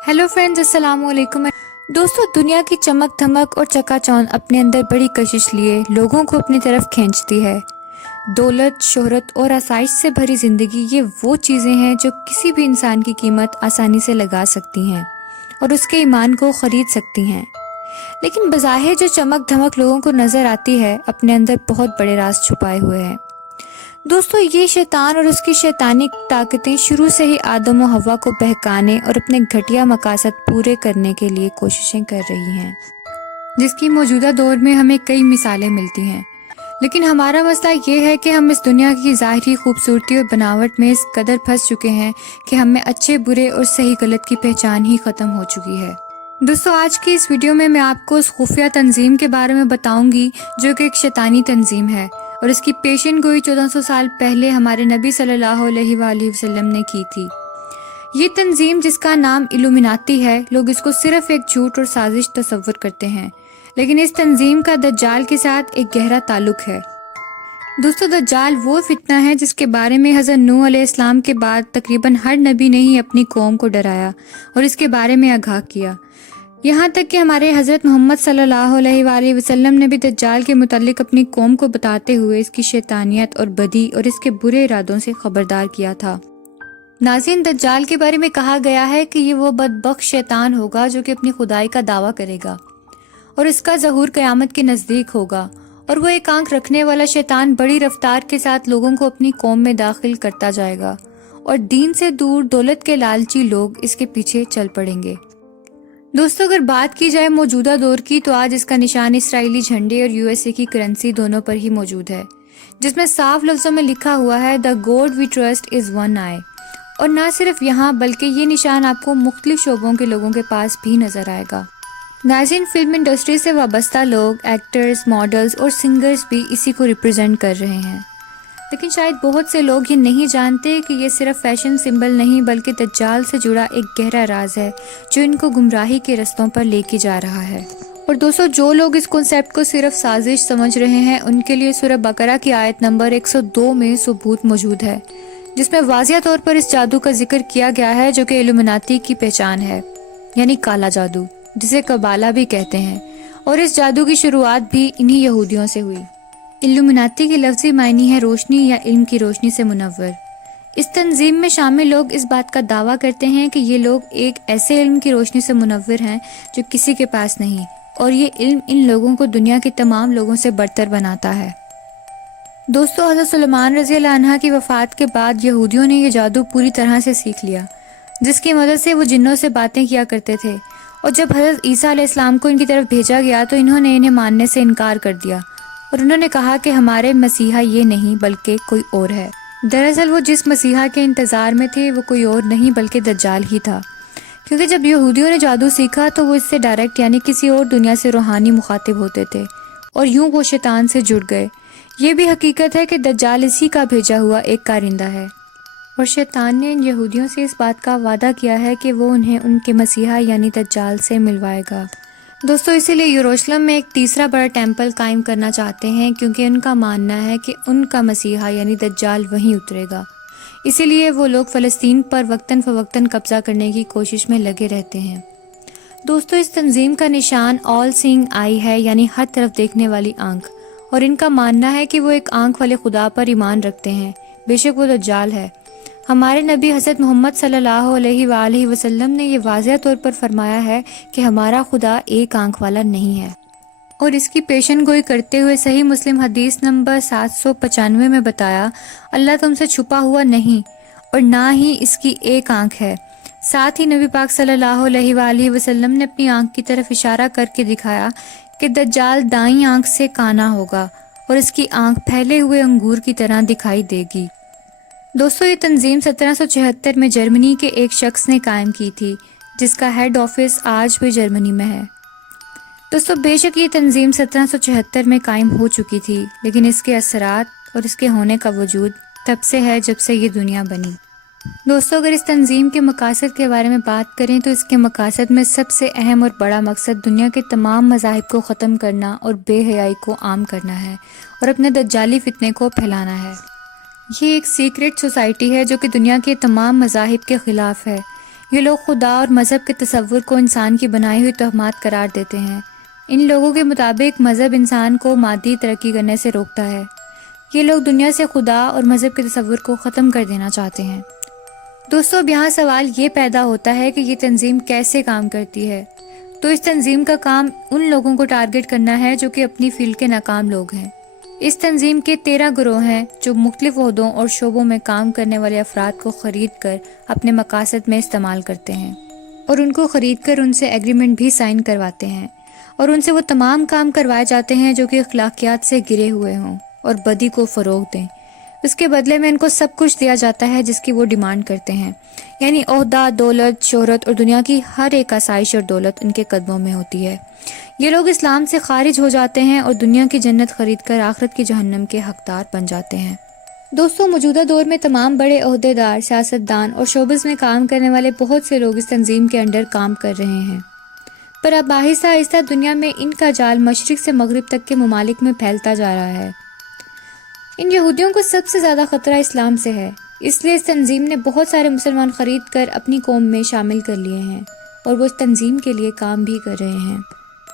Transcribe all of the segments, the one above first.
Hello friends, अस्सलाम वालेकुम। दोस्तों, दुनिया की चमक धमक और चकाचौंध अपने अंदर बड़ी कशिश लिए लोगों को अपनी तरफ खींचती है। दौलत, शोहरत और आसाइश से भरी जिंदगी, ये वो चीज़ें हैं जो किसी भी इंसान की कीमत आसानी से लगा सकती हैं और उसके ईमान को खरीद सकती हैं। लेकिन बज़ाहिर जो चमक धमक लोगों को नज़र आती है, अपने अंदर बहुत बड़े राज छुपाए हुए हैं। दोस्तों, ये शैतान और उसकी शैतानी ताकतें शुरू से ही आदम और हवा को बहकाने और अपने घटिया मकासद पूरे करने के लिए कोशिशें कर रही हैं, जिसकी मौजूदा दौर में हमें कई मिसालें मिलती हैं। लेकिन हमारा मसला ये है कि हम इस दुनिया की ज़ाहिरी खूबसूरती और बनावट में इस कदर फंस चुके हैं कि हमें अच्छे बुरे और सही गलत की पहचान ही ख़त्म हो चुकी है। दोस्तों, आज की इस वीडियो में मैं आपको उस खुफिया तंजीम के बारे में बताऊंगी जो कि एक शैतानी तंजीम है और इसकी पेशन गोई 1400 साल पहले हमारे नबी सल्लल्लाहु अलैहि वसल्लम ने की थी। ये तंजीम, जिसका नाम इल्यूमिनाती है, लोग इसको सिर्फ एक झूठ और साजिश तस्वर करते हैं, लेकिन इस तंजीम का दज्जाल के साथ एक गहरा ताल्लुक है। दोस्तों, दज्जाल वो फितना है जिसके बारे में हज़रत नूह अलैहिस्सलाम के बाद तकरीबन हर नबी ने ही अपनी कौम को डराया और इसके बारे में आगाह किया। यहाँ तक कि हमारे हज़रत मोहम्मद सल्लल्लाहु अलैहि वसल्लम ने भी दज्जाल के मुतालिक अपनी कौम को बताते हुए इसकी शैतानियत और बदी और इसके बुरे इरादों से खबरदार किया था। नाज़रीन, दज्जाल के बारे में कहा गया है कि ये वो बदबख्त शैतान होगा जो कि अपनी खुदाई का दावा करेगा और इसका ज़हूर क़यामत के नज़दीक होगा, और वो एक आंख रखने वाला शैतान बड़ी रफ्तार के साथ लोगों को अपनी कौम में दाखिल करता जाएगा और दीन से दूर दौलत के लालची लोग इसके पीछे चल पड़ेंगे। दोस्तों, अगर बात की जाए मौजूदा दौर की, तो आज इसका निशान इसराइली झंडे और यूएसए की करेंसी दोनों पर ही मौजूद है, जिसमें साफ लफ्ज़ों में लिखा हुआ है the God we trust is one I. और ना सिर्फ यहाँ, बल्कि ये निशान आपको मुख्तलिफ शोबों के लोगों के पास भी नज़र आएगा। नाज़रीन, फिल्म इंडस्ट्री से वाबस्ता लोग, एक्टर्स, मॉडल्स और सिंगर्स भी इसी को रिप्रेजेंट कर रहे हैं। लेकिन शायद बहुत से लोग ये नहीं जानते कि ये सिर्फ फैशन सिंबल नहीं, बल्कि दज्जाल से जुड़ा एक गहरा राज है जो इनको गुमराही के रस्तों पर लेके जा रहा है। और दोस्तों, जो लोग इस कॉन्सेप्ट को सिर्फ साजिश समझ रहे हैं, उनके लिए सूरह बकरा की आयत नंबर 102 में सबूत मौजूद है, जिसमें वाज़िह तौर पर इस जादू का जिक्र किया गया है जो कि इल्यूमिनाती की पहचान है, यानी काला जादू, जिसे कबाला भी कहते हैं। और इस जादू की शुरुआत भी इन्हीं यहूदियों से हुई। इल्यूमिनाती की लफ्ज़ी मायनी है रोशनी या इल्म की रोशनी से मुनव्वर। इस तंजीम में शामिल लोग इस बात का दावा करते हैं कि ये लोग एक ऐसे इल्म की रोशनी से मुनव्वर हैं जो किसी के पास नहीं, और ये इल्म इन लोगों को दुनिया के तमाम लोगों से बढ़तर बनाता है। दोस्तों, हज़रत सुलेमान रज़ी अल्लाह अन्हा की वफ़ात के बाद यहूदियों ने ये जादू पूरी तरह से सीख लिया, जिसकी मदद से वो जिन्नों से बातें किया करते थे। और जब हज़रत ईसा अलैहिस्सलाम को इनकी तरफ भेजा गया तो इन्होंने इन्हें मानने से इनकार कर दिया और उन्होंने कहा कि हमारे मसीहा ये नहीं बल्कि कोई और है। दरअसल वो जिस मसीहा के इंतज़ार में थे वो कोई और नहीं बल्कि दज्जाल ही था, क्योंकि जब यहूदियों ने जादू सीखा तो वो इससे डायरेक्ट यानी किसी और दुनिया से रूहानी मुखातिब होते थे और यूं वो शैतान से जुड़ गए। ये भी हकीकत है कि दज्जाल इसी का भेजा हुआ एक कारिंदा है, और शैतान ने इन यहूदियों से इस बात का वादा किया है कि वो उन्हें उनके मसीहा यानी दज्जाल से मिलवाएगा। दोस्तों, इसीलिए यरूशलेम में एक तीसरा बड़ा टेंपल कायम करना चाहते हैं, क्योंकि उनका मानना है कि उनका मसीहा यानी दज्जाल वहीं उतरेगा। इसीलिए वो लोग फ़लस्तीन पर वक्तन फ़वक्तन कब्ज़ा करने की कोशिश में लगे रहते हैं। दोस्तों, इस तंजीम का निशान ऑल सीइंग आई है, यानी हर तरफ देखने वाली आंख, और इनका मानना है कि वो एक आंख वाले खुदा पर ईमान रखते हैं, बेशक वो दज्जाल है। हमारे नबी हज़रत मोहम्मद सल्लल्लाहु अलैहि वसल्लम ने ये वाज़िह तौर पर फरमाया है कि हमारा खुदा एक आंख वाला नहीं है, और इसकी पेशन गोई करते हुए सही मुस्लिम हदीस नंबर 795 में बताया, अल्लाह तुमसे छुपा हुआ नहीं और ना ही इसकी एक आंख है। साथ ही नबी पाक सल्लल्लाहु अलैहि वसल्लम ने अपनी आंख की तरफ इशारा करके दिखाया कि दज्जाल दाईं आंख से काना होगा और इसकी आंख फैले हुए अंगूर की तरह दिखाई देगी। दोस्तों, ये तंजीम 1776 में जर्मनी के एक शख्स ने कायम की थी, जिसका हेड ऑफिस आज भी जर्मनी में है। दोस्तों, बेशक ये तंजीम 1776 में कायम हो चुकी थी, लेकिन इसके असरात और इसके होने का वजूद तब से है जब से ये दुनिया बनी। दोस्तों, अगर इस तंजीम के मकासद के बारे में बात करें तो इसके मकासद में सबसे अहम और बड़ा मकसद दुनिया के तमाम मज़ाहिब को ख़त्म करना और बेहयाई को आम करना है और अपने दज्जाली फितने को फैलाना है। ये एक सीक्रेट सोसाइटी है जो कि दुनिया के तमाम मज़ाहिब के ख़िलाफ़ है। یہ لوگ خدا اور مذہب کے تصور کو انسان کی بنائی ہوئی توہمات قرار دیتے ہیں۔ ان لوگوں کے مطابق مذہب انسان کو مادی ترقی کرنے سے روکتا ہے۔ یہ لوگ دنیا سے خدا اور مذہب کے تصور کو ختم کر دینا چاہتے ہیں۔ دوستو، اب یہاں سوال یہ پیدا ہوتا ہے کہ یہ تنظیم کیسے کام کرتی ہے؟ تو اس تنظیم کا کام ان لوگوں کو ٹارگٹ کرنا ہے جو کہ اپنی فیلڈ کے ناکام لوگ ہیں۔ اس تنظیم کے 13 گروہ ہیں جو مختلف عہدوں اور شعبوں میں کام کرنے والے افراد کو خرید کر اپنے مقاصد میں استعمال کرتے ہیں، اور ان کو خرید کر ان سے ایگریمنٹ بھی سائن کرواتے ہیں، اور ان سے وہ تمام کام کروائے جاتے ہیں جو کہ اخلاقیات سے گرے ہوئے ہوں اور بدی کو فروغ دیں۔ اس کے بدلے میں ان کو سب کچھ دیا جاتا ہے جس کی وہ ڈیمانڈ کرتے ہیں، یعنی عہدہ، دولت، شہرت اور دنیا کی ہر ایک آسائش اور دولت ان کے قدموں میں ہوتی ہے۔ یہ لوگ اسلام سے خارج ہو جاتے ہیں اور دنیا کی جنت خرید کر آخرت کی جہنم کے حقدار بن جاتے ہیں۔ دوستو، موجودہ دور میں تمام بڑے عہدیدار، سیاستدان اور شعبز میں کام کرنے والے بہت سے لوگ اس تنظیم کے انڈر کام کر رہے ہیں، پر اب آہستہ آہستہ دنیا میں ان کا جال مشرق سے مغرب تک کے ممالک میں پھیلتا جا رہا ہے۔ ان یہودیوں کو سب سے زیادہ خطرہ اسلام سے ہے، اس لیے اس تنظیم نے بہت سارے مسلمان خرید کر اپنی قوم میں شامل کر لیے ہیں، اور وہ اس تنظیم کے لیے کام بھی کر رہے ہیں۔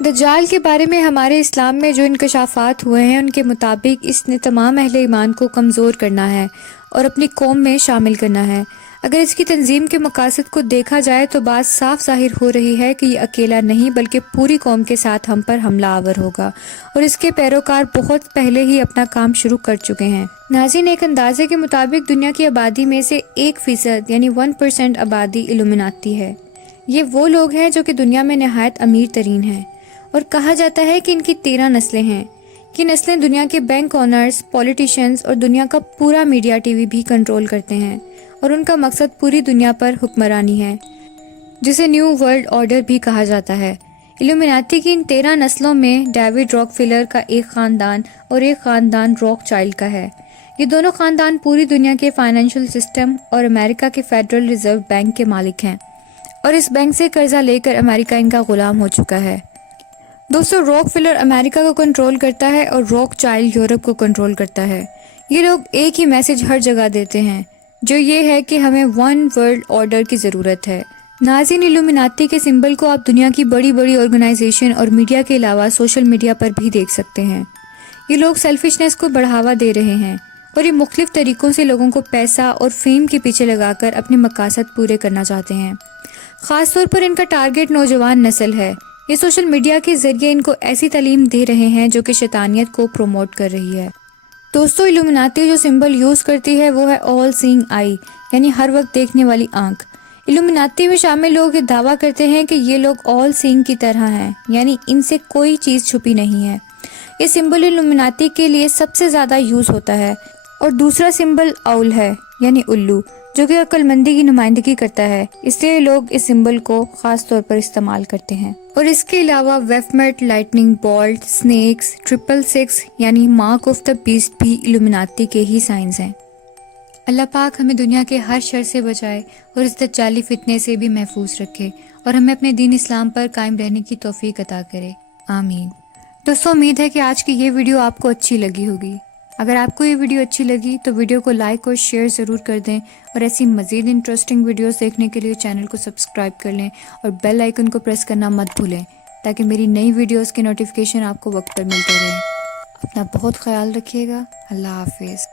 دجال کے بارے میں ہمارے اسلام میں جو انکشافات ہوئے ہیں ان کے مطابق اس نے تمام اہل ایمان کو کمزور کرنا ہے اور اپنی قوم میں شامل کرنا ہے۔ اگر اس کی تنظیم کے مقاصد کو دیکھا جائے تو بات صاف ظاہر ہو رہی ہے کہ یہ اکیلا نہیں بلکہ پوری قوم کے ساتھ ہم پر حملہ آور ہوگا، اور اس کے پیروکار بہت پہلے ہی اپنا کام شروع کر چکے ہیں۔ ناظرین، ایک اندازے کے مطابق دنیا کی آبادی میں سے 1% یعنی 1% آبادی الومناتی ہے۔ یہ وہ لوگ ہیں جو کہ دنیا میں نہایت امیر ترین ہیں، اور کہا جاتا ہے کہ ان کی 13 نسلیں ہیں۔ یہ نسلیں دنیا کے بینک اونرز، پولیٹیشنز اور دنیا کا پورا میڈیا ٹی وی بھی کنٹرول کرتے ہیں، اور ان کا مقصد پوری دنیا پر حکمرانی ہے، جسے نیو ورلڈ آرڈر بھی کہا جاتا ہے۔ الومناتی کی ان 13 نسلوں میں ڈیوڈ راک فلر کا ایک خاندان اور ایک خاندان راک چائلڈ کا ہے۔ یہ دونوں خاندان پوری دنیا کے فائنینشل سسٹم اور امریکہ کے فیڈرل ریزرو بینک کے مالک ہیں، اور اس بینک سے قرضہ لے کر امریکہ ان کا غلام ہو چکا ہے۔ دوستو، راک فلر امریکہ کو کنٹرول کرتا ہے اور راک چائلڈ یورپ کو کنٹرول کرتا ہے۔ یہ لوگ ایک ہی میسج ہر جگہ دیتے ہیں، جو یہ ہے کہ ہمیں ون ورلڈ آرڈر کی ضرورت ہے۔ ناظرین، الومناتی کے سمبل کو آپ دنیا کی بڑی بڑی آرگنائزیشن اور میڈیا کے علاوہ سوشل میڈیا پر بھی دیکھ سکتے ہیں۔ یہ لوگ سیلفشنس کو بڑھاوا دے رہے ہیں، اور یہ مختلف طریقوں سے لوگوں کو پیسہ اور فیم کے پیچھے لگا کر اپنے مقاصد پورے کرنا چاہتے ہیں۔ خاص طور پر ان کا ٹارگٹ نوجوان نسل ہے۔ یہ سوشل میڈیا کے ذریعے ان کو ایسی تعلیم دے رہے ہیں جو کہ شیطانیت کو پروموٹ کر رہی ہے۔ دوستو، الومناتی جو سمبل یوز کرتی ہے وہ ہے آل سینگ آئی، یعنی ہر وقت دیکھنے والی آنکھ۔ الومناتی میں شامل لوگ یہ دعویٰ کرتے ہیں کہ یہ لوگ آل سینگ کی طرح ہیں، یعنی ان سے کوئی چیز چھپی نہیں ہے۔ یہ سمبل الومناتی کے لیے سب سے زیادہ یوز ہوتا ہے، اور دوسرا سمبل اول ہے، یعنی الو، جو کہ عقل مندی کی نمائندگی کرتا ہے، اس لیے لوگ اس سمبل کو خاص طور پر استعمال کرتے ہیں۔ اور اس کے علاوہ ویفمٹ، لائٹننگ بولٹ، سنیکس، 666 یعنی مارک آف دا بیسٹ بھی الومناتی کے ہی سائنز ہیں۔ اللہ پاک ہمیں دنیا کے ہر شر سے بچائے اور اس دجالی فتنے سے بھی محفوظ رکھے، اور ہمیں اپنے دین اسلام پر قائم رہنے کی توفیق عطا کرے، آمین۔ دوستو، امید ہے کہ آج کی یہ ویڈیو آپ کو اچھی لگی ہوگی۔ اگر آپ کو یہ ویڈیو اچھی لگی تو ویڈیو کو لائک اور شیئر ضرور کر دیں، اور ایسی مزید انٹرسٹنگ ویڈیوز دیکھنے کے لیے چینل کو سبسکرائب کر لیں اور بیل آئیکن کو پریس کرنا مت بھولیں، تاکہ میری نئی ویڈیوز کے نوٹیفیکیشن آپ کو وقت پر ملتے رہیں۔ اپنا بہت خیال رکھیے گا۔ اللہ حافظ۔